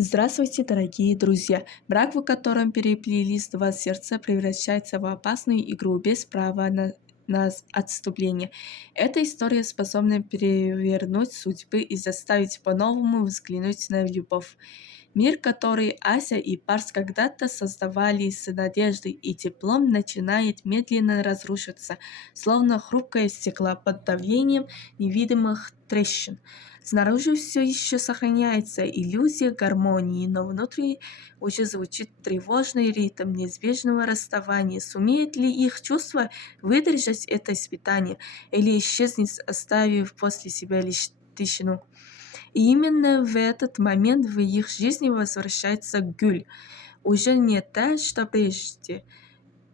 Здравствуйте, дорогие друзья! Брак, в котором переплелись два сердца, превращается в опасную игру без права на отступление. Эта история способна перевернуть судьбы и заставить по-новому взглянуть на любовь. Мир, который Ася и Парс когда-то создавали с надеждой и теплом, начинает медленно разрушиться, словно хрупкое стекло под давлением невидимых трещин. Снаружи все еще сохраняется иллюзия гармонии, но внутри уже звучит тревожный ритм неизбежного расставания. Сумеет ли их чувство выдержать это испытание или исчезнет, оставив после себя лишь тишину? И именно в этот момент в их жизни возвращается Гюль. Уже не та, что прежде.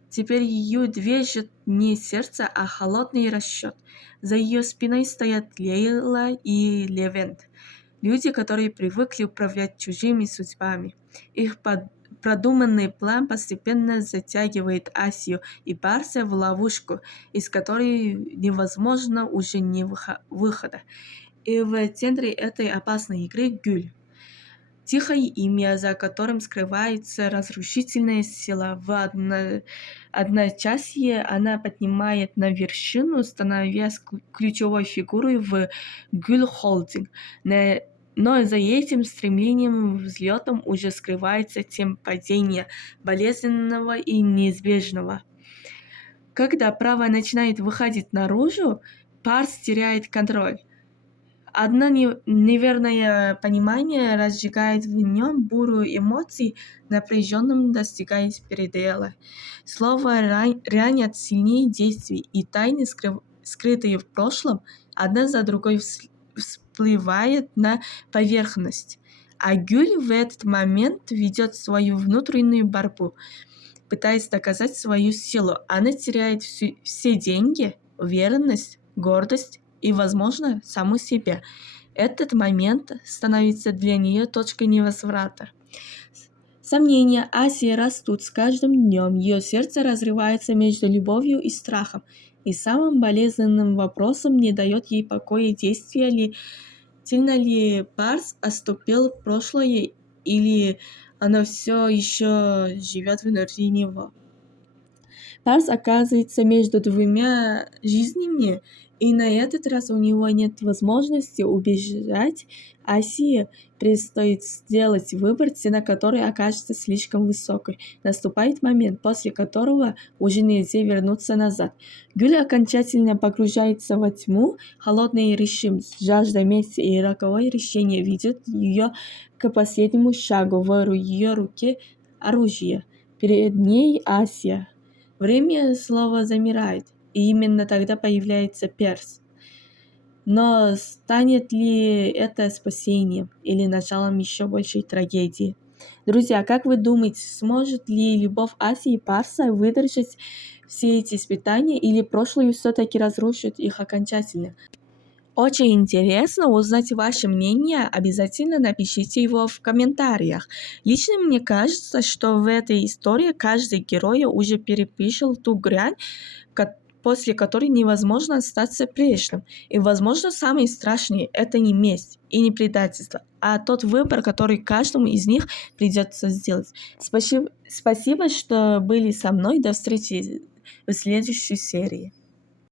Теперь ее движет не сердце, а холодный расчет. За ее спиной стоят Лейла и Левент. Люди, которые привыкли управлять чужими судьбами. Их продуманный план постепенно затягивает Асию и Парса в ловушку, из которой невозможно уже не выхода. И в центре этой опасной игры Гюль. Тихое имя, за которым скрывается разрушительная сила. В одночасье она поднимает на вершину, становясь ключевой фигурой в Гюль Холдинг. Но за этим стремлением взлетом уже скрывается тем падения, болезненного и неизбежного. Когда право начинает выходить наружу, Парс теряет контроль. Одно неверное понимание разжигает в нем бурю эмоций, напряженным достигая предела. Слова ранят сильнее действий, и тайны, скрытые в прошлом, одна за другой всплывают на поверхность. А Гюль в этот момент ведет свою внутреннюю борьбу, пытаясь доказать свою силу. Она теряет все деньги, уверенность, гордость и, возможно, саму себя. Этот момент становится для нее точкой невозврата. Сомнения Асии растут с каждым днем. Ее сердце разрывается между любовью и страхом. И самым болезненным вопросом не дает ей покоя действия ли, сильно ли Парс отступил в прошлое, или оно все еще живет внутри него. Парс оказывается между двумя жизнями, и на этот раз у него нет возможности убежать. Асии предстоит сделать выбор, цена которой окажется слишком высокой. Наступает момент, после которого уже нельзя вернуться назад. Гюль окончательно погружается во тьму. Холодный режим, жажда мести и роковое решение ведет ее к последнему шагу. В ее руке оружие. Перед ней Асия. Время снова замирает, и именно тогда появляется Перс. Но станет ли это спасением или началом еще большей трагедии? Друзья, как вы думаете, сможет ли любовь Асии и Парса выдержать все эти испытания, или прошлое все-таки разрушит их окончательно? Очень интересно узнать ваше мнение, обязательно напишите его в комментариях. Лично мне кажется, что в этой истории каждый герой уже перепишет ту грань, после которой невозможно остаться прежним. И, возможно, самое страшное – это не месть и не предательство, а тот выбор, который каждому из них придется сделать. Спасибо, что были со мной. До встречи в следующей серии.